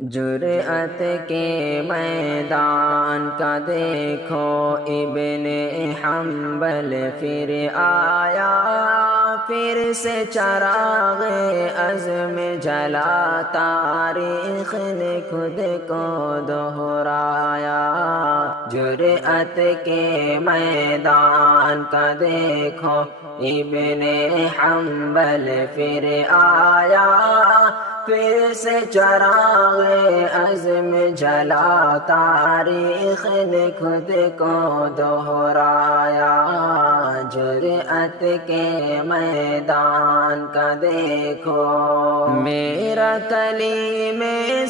جرأت کے میدان کا دیکھو ابن حنبل پھر آیا، پھر سے چراغ عزم جلا، تاریخ نے خود کو دہرایا۔ جرأت کے میدان کا دیکھو ابن حنبل پھر آیا، پھر سے چراغ عزم جلا، تاریخ نے خود کو دہرایا۔ جرأت کے میدان کا دیکھو، میرا کلیم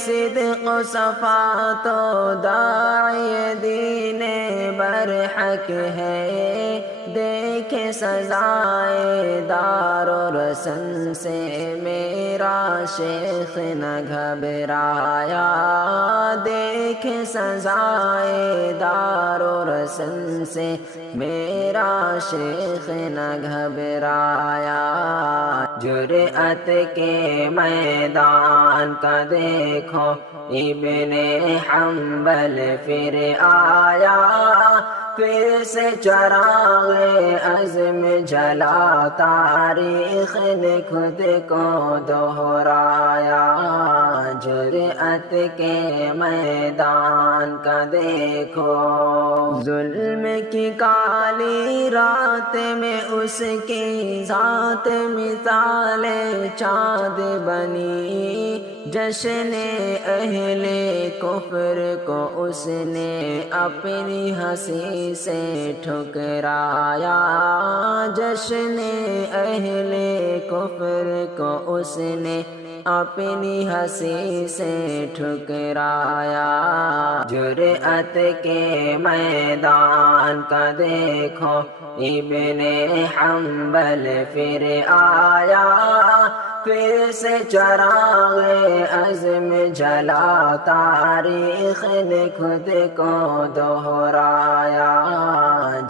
صدق و صفا تو داعی دین برحق ہے، دیکھے سزائے دار و رسن سے میرا شیخ نہ گھبرایا، دیکھے سزائے دار و رسن سے میرا شیخ نہ گھبرایا۔ جرأت کے میدان کا دیکھو ابن حنبل پھر آیا، پھر سے چراغ عزم جلا، تاریخ نے خود کو دہرایا۔ جرأت کے میدان کا دیکھو، ظلم کی کالی رات میں اس کی ذات مثال چاند بنی، جشن اہل کفر کو اس نے اپنی ہنسی سے ٹھکرایا، جشن اہل کفر کو اس نے اپنی ہنسی سے ٹھکرایا۔ جرأت کے میدان کا دیکھو ابن حنبل پھر آیا، پھر سے چراغ عزم جلا، تاریخ نے خود کو دہرایا۔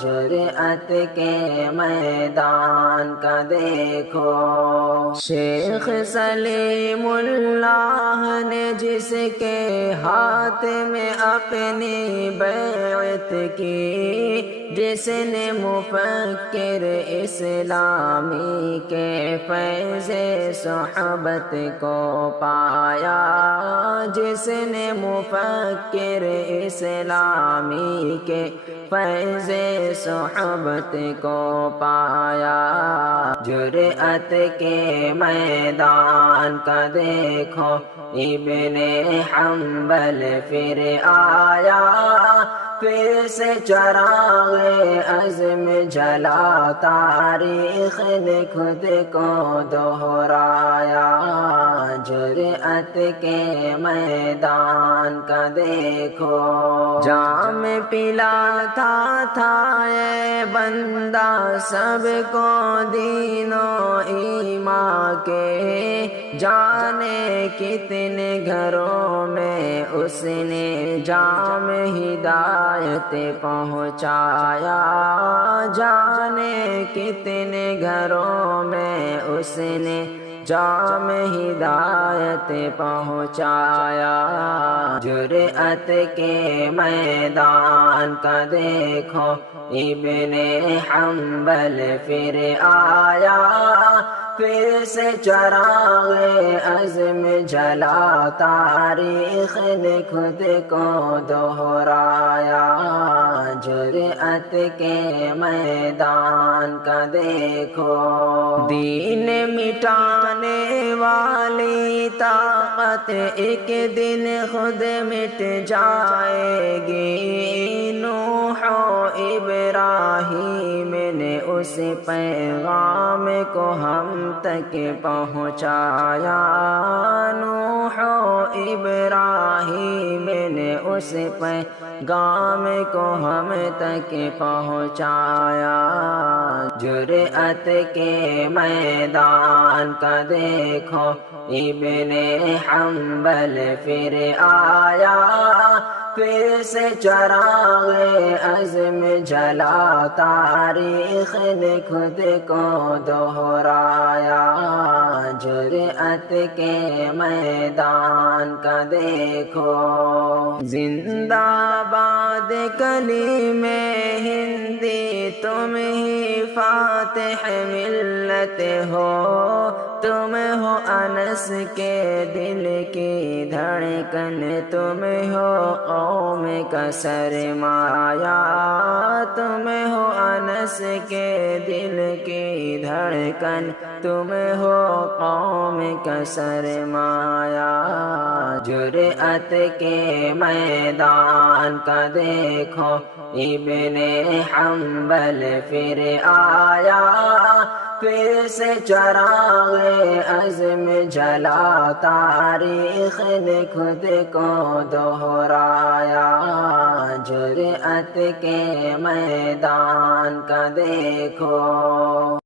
جرأت کے میدان کا دیکھو، شیخ سلیم اللہ نے جس کے ہاتھ میں اپنی بیعت کی، جس نے مفکر اسلامی کے فیض صحبت کو پایا، جس نے مفکر اسلامی کے فیض صحبت کو پایا۔ جرأت کے میدان کا دیکھو ابن حنبل پھر آیا، پھر سے چراغ عزم جلا، تاریخ نے خود کو دہرایا۔ جرأت کے میدان کا دیکھو، جام پلاتا تھا یہ بندہ سب کو دین و ایمان کے، جانے کتنے گھروں میں اس نے جام ہدایت پہنچایا، جانے کتنے گھروں میں اس نے جام ہدایت پہنچایا۔ جرأت کے میدان کا دیکھو ابن حنبل پھر آیا، پھر سے چراغ عزم جلا، تاریخ نے خود کو دہرایا۔ جرأت کے میدان کا دیکھو، دین مٹانے والی طاقت ایک دن خود مٹ جائے گی، نوح و ابراہیم نے اس پیغام کو ہم تک پہنچایا، نوح و ابراہیم نے اس پیغام کو ہم تک پہنچایا۔ جرأت کے میدان کا دیکھو ابن حنبل پھر آیا، پھر سے چراغ عزم جلا، تاریخ نے خود کو دہرایا، جرأت کے میدان کا دیکھو، زندہ باد کلمہ ہندی، تم ہی فاتح ملت ہو، تم ہو انس کے دل کی دھڑکن، تم ہو قوم کا سرمایہ، تم ہو انس کے دل کی دھڑکن، تم ہو قوم کا سرمایہ، جرأت کے میدان کا دیکھو، ابن حنبل پھر آیا، پھر سے چراغ عزم جلا، تاریخ نے خود کو دہرایا، جرأت کے میدان کا دیکھو۔